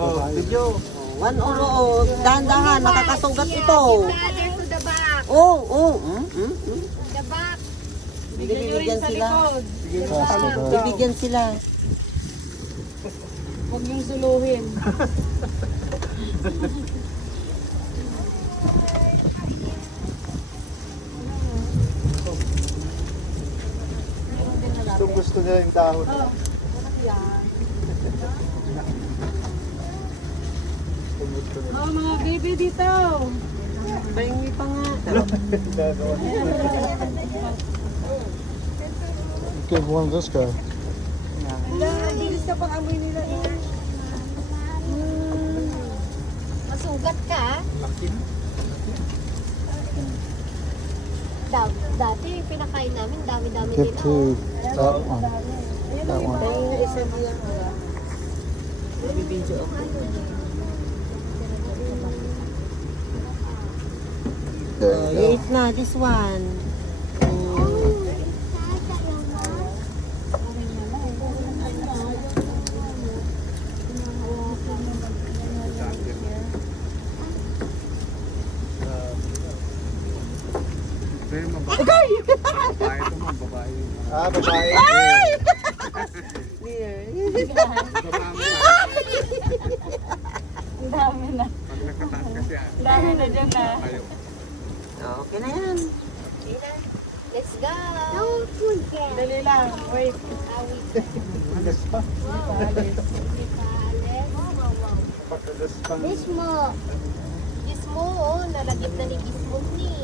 Video. One oro, dahan-dahan, nakakasugat ito. Father to the back. Oh. The back. Bibigyan sila. Faster ba? Bibigyan sila. Huwag yung suluhin. Gusto niya yung dahon. Oh, mga baby dito. Pahingi pa nga. Give one of this guy. Bilis ka pang amoy nila. Masugat ka? Dati pinakain namin, dami-dami Give nila. to that one. That one. Pahingi na isa niya. Bibidyo ako. You eat na, this one. Ah, babae. Ang dami na. Ang dami na dyan na. Okay na yan. Let's go! Don't forget. Dali lang. Wait. Gismo, oh, nalagip na ni Gismo ni.